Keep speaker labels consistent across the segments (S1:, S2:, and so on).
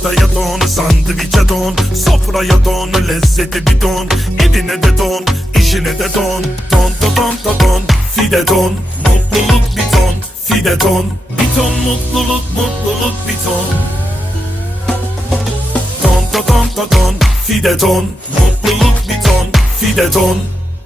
S1: Salataya don, sandviçe don, sofraya don, lezzeti bir don. Evine de don, işine de don. Don to don to don, fide don. Mutluluk bir ton, fide don. Bir ton mutluluk, mutluluk bir ton. Don to don to don, fide don. Mutluluk bir ton, fide don.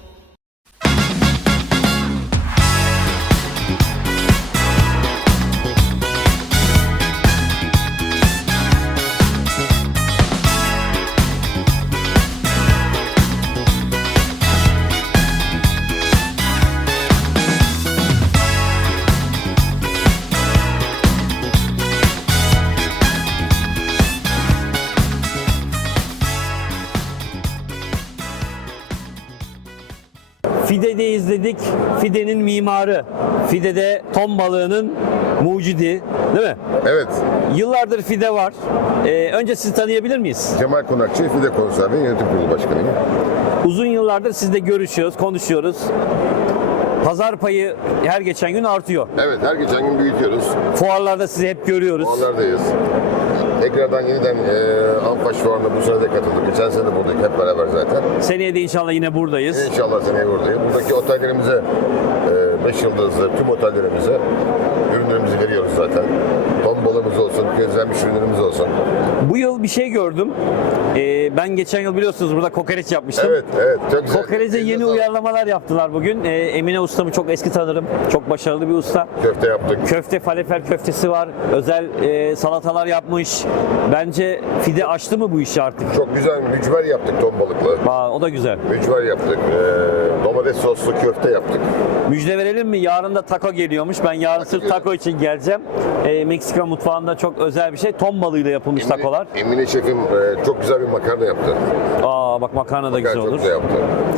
S2: Fide'de izledik. Fide'nin mimarı. Fide'de ton balığının mucidi. Değil mi?
S3: Evet,
S2: Yıllardır Fide var. Önce sizi tanıyabilir miyiz?
S3: Cemal Konakçı, Fide Konserve Yönetim Kurulu Başkanıyım.
S2: Uzun yıllardır sizle görüşüyoruz, konuşuyoruz. Pazar payı her geçen gün artıyor.
S3: Evet, her geçen gün büyütüyoruz.
S2: Fuarlarda sizi hep görüyoruz.
S3: Onlardayız. Tekrardan yeniden Anfaş Fuarı'na bu sene de katıldık. Geçen sene de buradaydık hep beraber zaten.
S2: Seneye de inşallah yine buradayız.
S3: İnşallah seneye buradayım. Buradaki otellerimize, 5 yıldızlı tüm otellerimize ürünlerimizi veriyoruz zaten. Ton balığımız olsun, közlenmiş ürünlerimiz olsun.
S2: Bu yıl bir şey gördüm. Ben geçen yıl biliyorsunuz burada kokoreç yapmıştım.
S3: Evet, evet. Çok güzel.
S2: Kokoreç'e yeni uyarlamalar yaptılar bugün. Emine ustamı çok eski tanırım. Çok başarılı bir usta.
S3: Köfte yaptık.
S2: Köfte, falafel köftesi var. Özel salatalar yapmış. Bence Fide açtı mı bu işi artık?
S3: Çok güzel mücver yaptık ton balıklı.
S2: O da güzel.
S3: Mücver yaptık. Domates soslu köfte yaptık.
S2: Müjde verelim mi? Yarın da taco geliyormuş. Ben yarın sırf taco için geleceğim. Meksika mutfağında çok özel bir şey. Ton balığıyla yapılmış takolar.
S3: Emine şefim çok güzel bir makarna yaptı.
S2: Bak makarna da güzel
S3: Çok
S2: olur.
S3: güzel yaptı.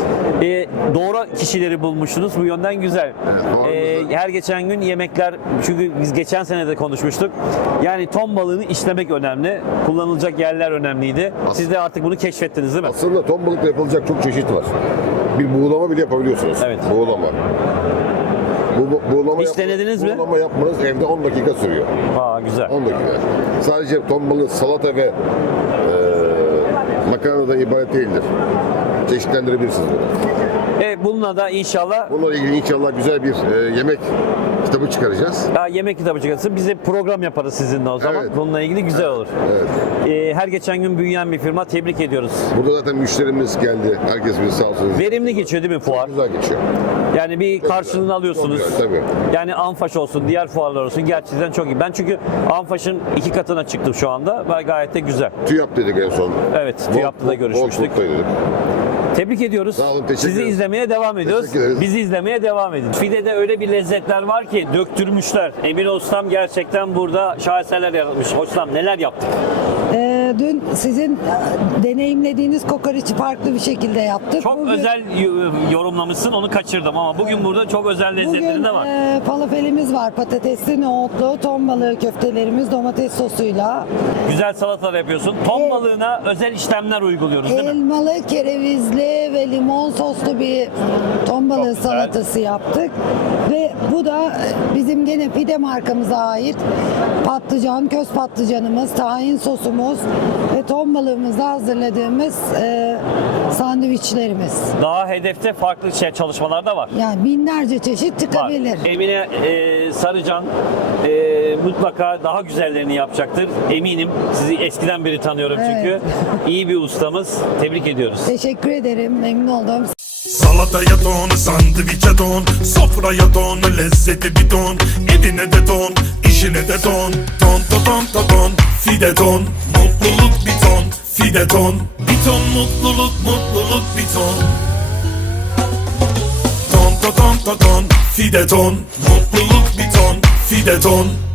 S2: Doğru kişileri bulmuşsunuz. Bu yönden güzel.
S3: Evet,
S2: Her geçen gün yemekler, çünkü biz geçen sene de konuşmuştuk. Yani ton balığını işlemek önemli. Kullanılacak yerler önemliydi. Siz de artık bunu keşfettiniz değil mi?
S3: Aslında ton balıkla yapılacak çok çeşit var. Bir buğulama bile yapabiliyorsunuz.
S2: Evet.
S3: Buğulama.
S2: Hiç denediniz mi?
S3: Buğulama yapmanız evde 10 dakika sürüyor.
S2: Güzel.
S3: 10 dakika. Sadece ton balığı, salata ve makarnadan ibaret değildir. Çeşitlendirebilirsiniz bunu.
S2: Bununla da inşallah
S3: Bununla ilgili inşallah güzel bir yemek kitabı çıkaracağız.
S2: yemek kitabı çıkarsa bize program yaparız sizinle o zaman.
S3: Evet.
S2: Bununla ilgili güzel olur.
S3: Evet.
S2: Her geçen gün büyüyen bir firma. Tebrik ediyoruz.
S3: Burada zaten müşterimiz geldi. Herkes bizi sağ olsun.
S2: Verimli geçiyor değil mi fuar?
S3: Güzel geçiyor.
S2: Yani bir karşılığını alıyorsunuz.
S3: Çok güzel, tabii.
S2: Yani Anfaş olsun, diğer fuarlar olsun gerçekten çok iyi. Ben çünkü Anfaş'ın 2 katına çıktım şu anda ve gayet de güzel.
S3: TÜYAP dedik en son.
S2: Evet, TÜYAP'ta da görüşmüştük.
S3: Wolfsburg'daydık.
S2: Tebrik ediyoruz.
S3: Sağ olun, teşekkür
S2: Sizi
S3: ederim.
S2: izlemeye devam ediyoruz.
S3: Teşekkür ederiz.
S2: Bizi izlemeye devam edin. Fide'de öyle bir lezzetler var ki döktürmüşler. Emine Ustam gerçekten burada şaheserler yaratmış. Ustam neler yaptık?
S4: Dün sizin deneyimlediğiniz kokoreçi farklı bir şekilde yaptık.
S2: Çok
S4: Bugün,
S2: özel yorumlamışsın, onu kaçırdım ama bugün burada çok özel lezzetleri
S4: bugün
S2: de var.
S4: falafelimiz var. Patatesli, nohutlu, ton balığı köftelerimiz domates sosuyla.
S2: Güzel salatalar yapıyorsun. Ton balığına özel işlemler uyguluyoruz değil mi?
S4: Elmalı, kerevizli ve limon soslu bir ton balığı
S2: güzel.
S4: salatası yaptık. Ve bu da bizim gene Fide markamıza ait patlıcan, köz patlıcanımız, tahin sosumuz ve ton balığımızda hazırladığımız sandviçlerimiz.
S2: Daha hedefte farklı çalışmalar da var.
S4: Yani binlerce çeşit
S2: Var.
S4: çıkabilir.
S2: Emine Sarıcan mutlaka daha güzellerini yapacaktır. Eminim. Sizi eskiden beri tanıyorum çünkü.
S4: Evet.
S2: İyi bir ustamız. Tebrik ediyoruz.
S4: Teşekkür ederim. Memnun oldum.
S1: Salataya don, sandviçe don, sofraya don, lezzeti bir don. Evine de don, işine de don. Don to don to don, fide don. Mutluluk bir ton, fide don. Bir ton mutluluk, mutluluk bir ton. Don to don to don, fide don. Mutluluk bir ton, fide don.